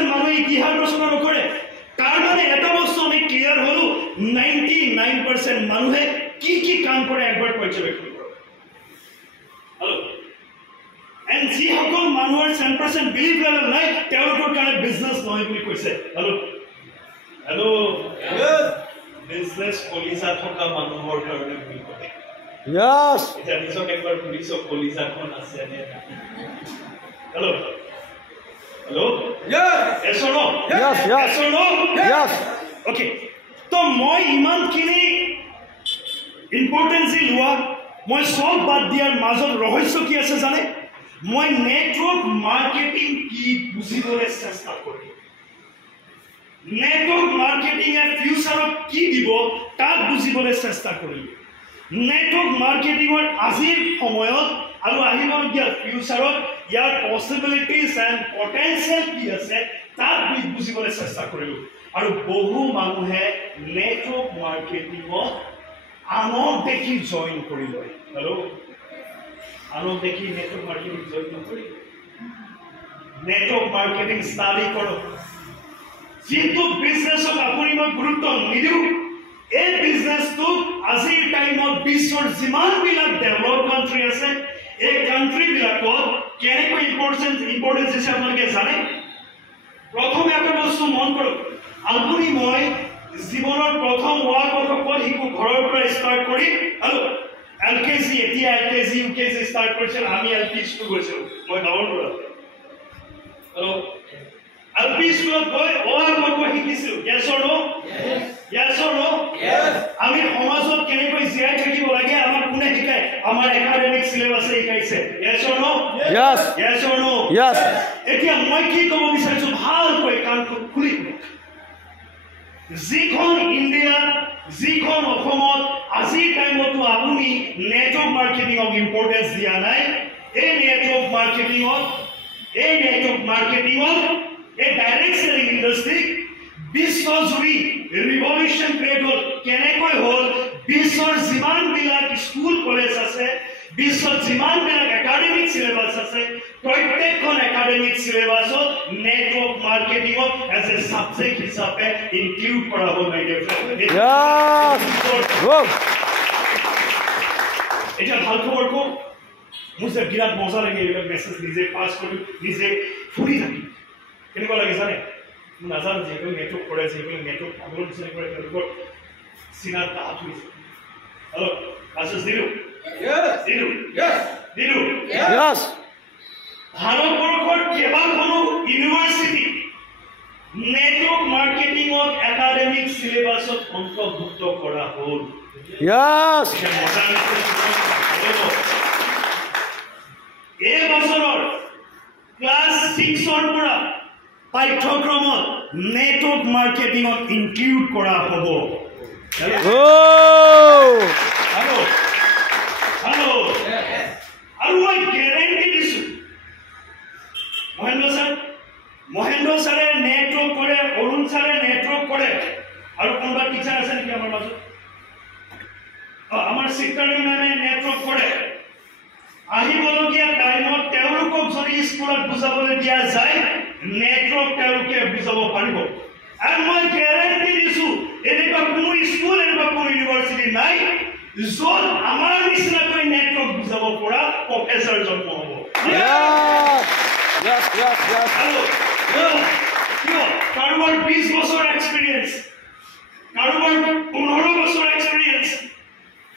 10% মানুহে ইতিহাস ৰচনা নকৰে তাৰ মানে এটা বস্তু আমি ক্লিয়াৰ হলো 99% মানুহে কি কি কাম কৰে একবাৰ পৰ্যবেক্ষণ কৰক হেল্ল এণ্ড যিসকল মানুহৰ 10% বিলিভ লেভেল নাই তেওঁলোকৰ কাৰণে বিজনেছ নহয় বুলি কৈছে হেল্ল হেল্ল বিজনেছ কলিজা থকা মানুহৰ কাৰণে বুলি কয় Yes. এটা নিজক একবাৰ পুলিচৰ কলিজাখন আছে নে hello Hello? Yes. Yes or no? Yes. Yes. Yes or no? Yes. Okay. So, moi iman kini importance lua, moi sol bad diar mazot rohosyo ki ase jane? Moi network marketing ki bujibole chesta kori. Network marketing e future ki dibo tar bujibole chesta kori. Network marketing or azir samoyot আৰু আহিবলগীয়া ফিউচাৰত ইয়াৰ পসিবিলিটিজ and potential কি আছে তাক বুজিবলৈ চেষ্টা কৰিলোঁ আৰু বহু মানুহে নেটৱৰ্ক মাৰ্কেটিঙত আনক দেখি জইন কৰি লয় হেল্ল' আনক দেখি নেটৱৰ্ক মাৰ্কেটিং জইন নকৰি নেটৱৰ্ক মাৰ্কেটিং ষ্টাডি কৰক যিটো বিজনেছত আপুনি মই গুৰুত্ব নিদিওঁ এই বিজনেছটো আজিৰ টাইমত বিশ্বৰ যিমানবিলাক ডেভেলপ কাণ্ট্ৰি আছে এই কাণ্ট্ৰি বিলাকত কেনেকৈ ইম্পৰ্টেঞ্চ আছে আপোনালোকে জানে প্ৰথমে এটা বস্তু মন কৰক আপুনি মই জীৱনৰ প্ৰথম ৱাক অফ শিকো ঘৰৰ পৰা ষ্টাৰ্ট কৰি হেল্ল' এলকেজি এতিয়া এলকেজি ইউকেজি ষ্টাৰ্ট কৰিছিল আমি এলপি স্কুল গৈছিলোঁ মই গাঁৱৰ পৰা হেল্ল' এলপি স্কুলত গৈ শিকিছিলোঁ yes or no yes or no আমি সমাজত কেনেকৈ জীয়াই থাকিব লাগে আমাক কোনে শিকায় আমাৰ একাডেমিক সিলেবাসে শিকাইছে yes or no yes or no Yes. এতিয়া মই কি ক'ব বিচাৰিছো ভালকৈ কাণখন খুলি যিখন ইণ্ডিয়া যিখন অসমত আজিৰ টাইমতো আপুনি নেটৱৰ্ক মাৰ্কেটিঙক ইম্পৰ্টেঞ্চ দিয়া নাই এই নেটৱৰ্ক মাৰ্কেটিঙত এই ডাইৰেক্ট সেলিং ইণ্ডাষ্ট্ৰি বিশ্বজুৰি ৰিভলিউচন ক্ৰিয়েট হ'ল কেনেকৈ হ'ল বিশ্বৰ যিমানবিলাক স্কুল কলেজ আছে বিশ্বৰ যিমানবিলাক একাডেমিক সিলেবাস আছে প্ৰত্যেকখন একাডেমিক সিলেবাসত নেটৱৰ্ক মাৰ্কেটিঙক এজ এ সাবজেক্ট হিচাপে ইনক্লুড কৰা হ'ল মাই ডিয়াৰ ফ্ৰেণ্ড এটা ভাল খবৰ কওঁ মোৰ যে বিৰাট মজা লাগে এইবিলাক মেছেজ নিজে পাছ কৰি নিজে ফুৰি থাকি কেনেকুৱা লাগে জানে নাজানো যেগুলো নেটৱৰ্ক কৰে যেগুলো নেটৱৰ্ক পাগল নিচিনা কৰে তেওঁলোকৰ চিনাত তাহাত হৈছে হেল্ল' আশিস দিলো ভাৰতবৰ্ষৰ কেইবাখনো ইউনিভাৰ্চিটি নেটৱৰ্ক মাৰ্কেটিঙত একাডেমিক সিলেবাসত অন্তৰ্ভুক্ত কৰা হ'ল এই বছৰৰ ক্লাছ 6ৰ পৰা পাঠ্যক্ৰমত নেটৱৰ্ক মাৰ্কেটিঙত ইনক্লুড কৰা হ'ব আৰু মই গেৰেণ্টি দিছোঁ মহেন্দ্ৰ ছাৰে নেটৱৰ্ক কৰে অৰুণ ছাৰে নেটৱৰ্ক কৰে আৰু কোনোবা টিচাৰ আছে নেকি আমাৰ মাজত আমাৰ শিক্ষাৰ্থী মানে নেটৱৰ্ক কৰে আহিবলগীয়া টাইমত তেওঁলোকক যদি স্কুলত বুজাবলৈ দিয়া যায় নেটৱৰ্ক তেওঁলোকে বুজাব পাৰিব আৰু মই গেৰেণ্টি দিছোঁ এনেকুৱা কোনো স্কুল এনেকুৱা কোনো ইউনিভাৰ্চিটি নাই য'ত আমাৰ নিচিনাকৈ নেটৱৰ্ক বুজাব পৰা প্ৰফেচাৰ জন্ম হ'ব কাৰোবাৰ 20 বছৰ এক্সপিৰিয়েঞ্চ কাৰোবাৰ 15 বছৰ এক্সপিৰিয়েঞ্চ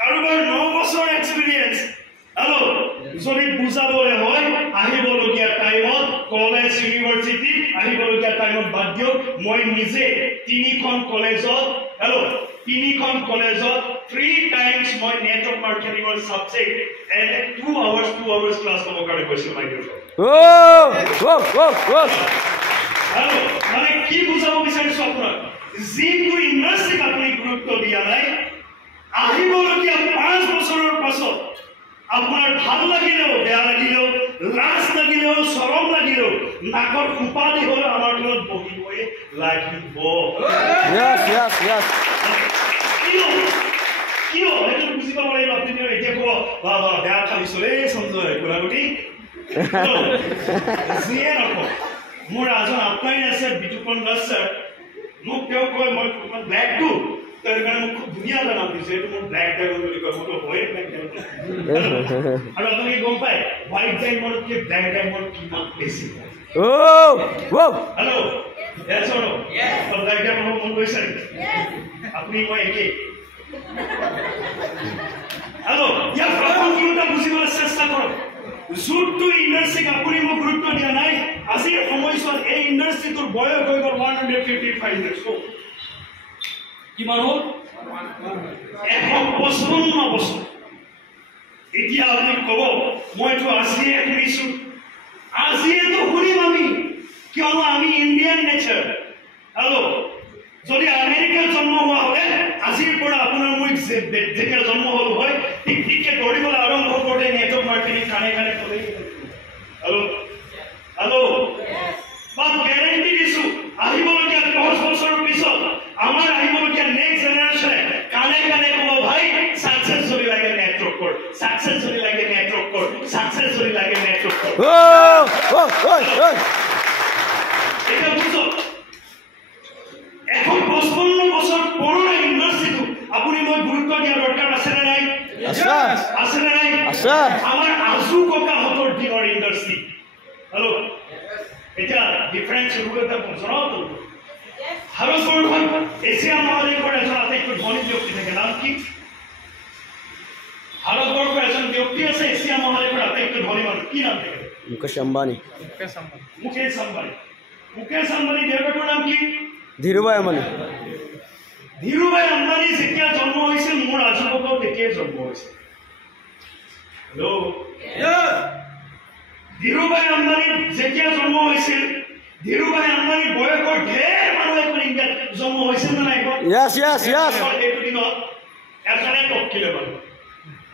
কাৰোবাৰ 9 বছৰ এক্সপিৰিয়েঞ্চ যদি বুজাবলৈ হয় আহিবলগীয়া টাইমত কলেজ ইউনিভাৰ্চিটি আহিবলগীয়া টাইমত বাদ দিয়ক মই নিজে তিনিখন কলেজত 3 times মই নেটৱৰ্ক মাৰ্কেটিঙৰ সাবজেক্ট এণ্ড 2 hours ক্লাছ ল'ব কাৰণে কৈছিলোঁ মাই ডিয়াৰ মানে কি বুজাব বিচাৰিছোঁ আপোনাক যিটো ইণ্ডাষ্ট্ৰীক আপুনি গুৰুত্ব দিয়া নাই আহিবলগীয়া 5 বছৰৰ পাছত আপোনাৰ ভাল লাগিলেও বেয়া লাগিলেও লাজ লাগিলেও চৰম লাগিলেও নাকৰ উপাধি হ'লে আমাৰ তলত বহিবই লাগিব কিয় সেইটো বুজি পাব লাগিব আপুনি এতিয়া ক'ব বেয়া খালিছোঁ এই সঞ্জয় গোলাগুটি যিয়ে নকওঁ মোৰ এজন আপলাইন আছে বিতুপন দাস ছাৰ মোক তেওঁ কয় মই ব্লেকটো তাৰ কাৰণে মোক খুব ধুনীয়া এটা নাম দিছে এইটো মোৰ ব্লেক ডায়মণ্ড বুলি কয় মইতো হোৱাইট ব্লেক ডায়মণ্ড আৰু আপুনি গম পায় হোৱাইট ডায়মণ্ডতকৈ ব্লেক ডায়মণ্ড কিমান বেছি hello' Yes or no? Yes. So that time we will go sir. Yes. Apni mo eke. Hello. Ya apun kiuta buzibola chesta koro. Zoot to industry apuni mo gurutto dia nai. Azir somoysor ei industry tor boyo goi gol 155 years old. Kiman hol? 155 বছর। এতিয়া আপনি কব মই তো আজিয়ে শুনিছো। আজিয়ে তো শুনিম আমি। কিয়নো আমি ইন্ডিয়ান নেচাৰ হেল্ল' যদি আমেৰিকাৰ জন্ম হোৱা হ'লে আজিৰ পৰা আপোনাৰ মই যেতিয়া জন্ম হ'ল হয় ঠিক ঠিককৈ দৌৰিবলৈ আৰম্ভ কৰোঁতে নেটৱৰ্ক মাৰ্কেটিং কাণে কাণে ক'লে হেল্ল' হেল্ল' বাট গেৰেণ্টি দিছোঁ আহিবলগীয়া 10 বছৰৰ পিছত আমাৰ আহিবলগীয়া নেক্সট জেনেৰেশ্যনে কাণে কাণে ক'ব ভাই ছাকচেছ যদি লাগে নেটৱৰ্ক কৰ ছাকচেছ যদি লাগে নেটৱৰ্ক কৰ ছাকচেছ যদি লাগে নেটৱৰ্ক কৰ এটা বুঝো এখন 55 বছর পুরনো ইন্ডাস্ট্রিটো আপনি মই গুরুত্ব দিয়া দরকার আছে না নাই আছে না নাই আমার আজু ককা হতৰ দিনৰ ইন্ডাস্ট্ৰি হ্যালো এটা ডিফাৰেন্স ৰূপটা বুঝাও তো ভাৰতবৰ্ষত এছিয়া মহাদেশৰ এজন আটাইতকৈ ধনী ব্যক্তি থাকে নাম কি ভাৰতবৰ্ষৰ এজন ব্যক্তি আছে এছিয়া মহাদেশৰ আটাইতকৈ ধনী মানুহ কি নাম থাকে মুকেশ আম্বানী মুকেশ আম্বানী দেউতাকৰ নাম কি ধীৰুভাই আম্বানী ধীৰুভাই আম্বানী যেতিয়া জন্ম হৈছিল মোৰ আজুককাও তেতিয়াই জন্ম হৈছিল হেল্ল' ধীৰুভাই আম্বানী যেতিয়া জন্ম হৈছিল ধীৰুভাই আম্বানী বয়সৰ ঢেৰ মানুহ এখন ইণ্ডিয়াত জন্ম হৈছিল নে নাই এইটো দিনত এজনে টকিলে মানুহ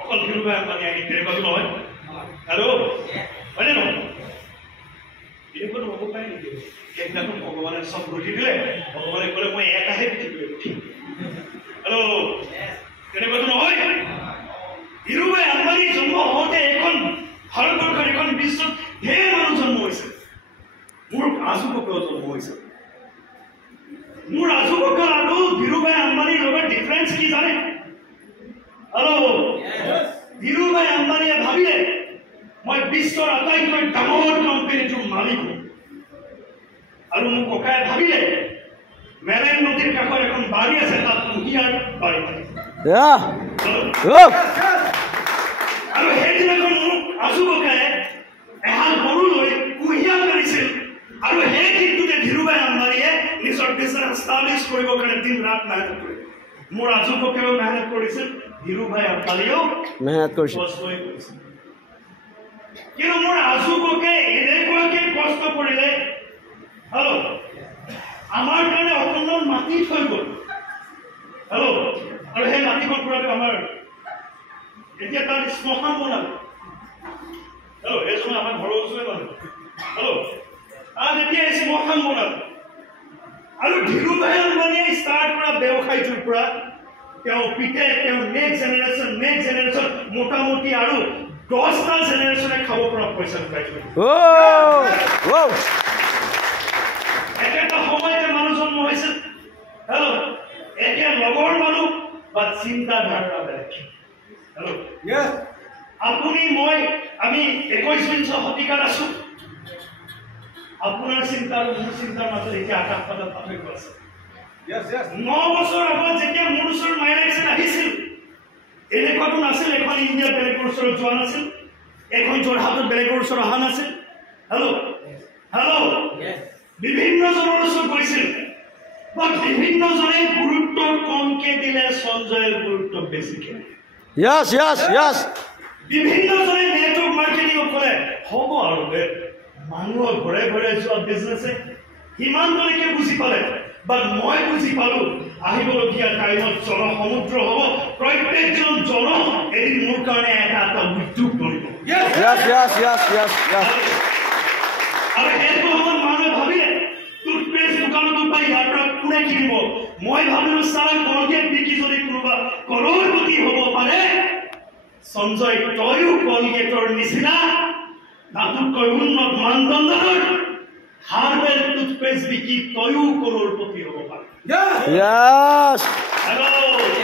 অকল ধীৰুভাই আম্বানী আহি তেনেকুৱাটো নহয় আৰু হয়নে নহয় এইটো হ'ব পাৰে নেকি একদম ভগৱানে সব গঠি দিলে ভগৱানে ক'লে মই এটাহে পৃথিৱীলৈ উঠিম হেল্ল' তেনেকুৱাটো নহয় ধীৰুভাই আম্বানী জন্ম হওঁতে এখন ভাৰতবৰ্ষৰ এখন বিশ্বত ঢেৰ মানুহ জন্ম হৈছে মোৰ আজুককাও জন্ম হৈছে মোৰ আজুককা আৰু ধীৰুভাই আম্বানীৰ লগত ডিফাৰেন্স কি জানে হেল্ল' ধীৰুভাই আম্বানীয়ে ভাবিলে মই বিশ্বৰ আটাইতকৈ ডাঙৰ কোম্পানীটোৰ মালিক হ'ম আৰু মোৰ ককাই ভাবিলে মেৰাইন নদীৰ কাষত এখন বাৰী আছে তাত কুঁহিয়াৰ বাৰী আৰু সেইদিনাখন মোক আজু ককাই এহাল গৰু লৈ কুঁহিয়াৰ পাৰিছিল আৰু সেই দিনটোতে ধীৰুভাই আম্বানীয়ে নিজৰ বিজনেছ ষ্টাব্লিছ কৰিবৰ কাৰণে দিন ৰাত মেহনত কৰিলে মোৰ আজু ককাইও মেহনত কৰিছিল ধীৰুভাই আম্বানীয়েও মেহনত কৰিছিল কিন্তু মোৰ আজু ককাই এনেকুৱাকে কষ্ট কৰিলে হেল্ল' আমাৰ কাৰণে অকণমান মাটি থৈ গ'ল হেল্ল' আৰু সেই মাটিখন পুৰাটো আমাৰ এতিয়া তাৰ শ্মশান বনালে হেল্ল' এইজন আমাৰ ঘৰৰ ওচৰৰে মানুহ হেল্ল' তাত এতিয়া শ্মশান বনালে আৰু ধীৰুভাই আম্বানীয়ে ষ্টাৰ্ট কৰা ব্যৱসায়টোৰ পৰা তেওঁ পিতে তেওঁ নেক্সট জেনেৰেশ্যন মোটামুটি আৰু 10টা জেনেৰেশ্যনে খাব পৰা পইচা পাই থৈ একেটা সময়তে মানুহ জন্ম হৈছিল হেল্ল' একে লগৰ মানুহ বা চিন্তাধাৰা বেলেগ হেল্ল' আপুনি মই আমি 21 শতিকাত আছো আপোনাৰ চিন্তা আৰু মোৰ চিন্তাৰ মাজত এতিয়া আকাশ পাতাল পাৰ্থক্য আছে 9 বছৰ আগত যেতিয়া মোৰ ওচৰত মাইলেকশ্যন আহিছিল এনেকুৱাটো নাছিল এখন ইণ্ডিয়া বেলেগৰ ওচৰত যোৱা নাছিল এখন যোৰহাটত বেলেগৰ ওচৰত অহা নাছিল হেল্ল' বিভিন্ন জনৰ ওচৰত গৈছিল বা বিভিন্ন জনে গুৰুত্ব কমকে দিলে সঞ্জয়ৰ গুৰুত্ব বেছিকে বিভিন্ন জনে নেটৱৰ্ক মাৰ্কেটিং কৰে হ'ব আৰু মানুহৰ ঘৰে ঘৰে যোৱা বিজনেছে সিমানলৈকে বুজি পালে বাট মই বুজি পালো আহিবলগীয়া টাইমত জনসমুদ্ৰ হ'ব প্ৰত্যেকজন জন এদিন মোৰ কাৰণে এটা উদ্যোগ কৰিব আৰু সেইটো সময়ত মানুহে ভাবিলে টুথপেষ্ট দোকানতো পাই ইয়াৰ পৰা কোনে কিনিব মই ভাবিলো চাৰ কলগেট বিকি যদি কোনোবা কৰৰপতি হ'ব পাৰে সঞ্জয় তয়ো কলগেটৰ নিচিনা তাতোতকৈ উন্নত মানদণ্ডৰ হাৰ্বেল টুথপেষ্ট বিকি তয়ো কৰোৰপতি হ'ব পাৰে। Yes. হেল্ল'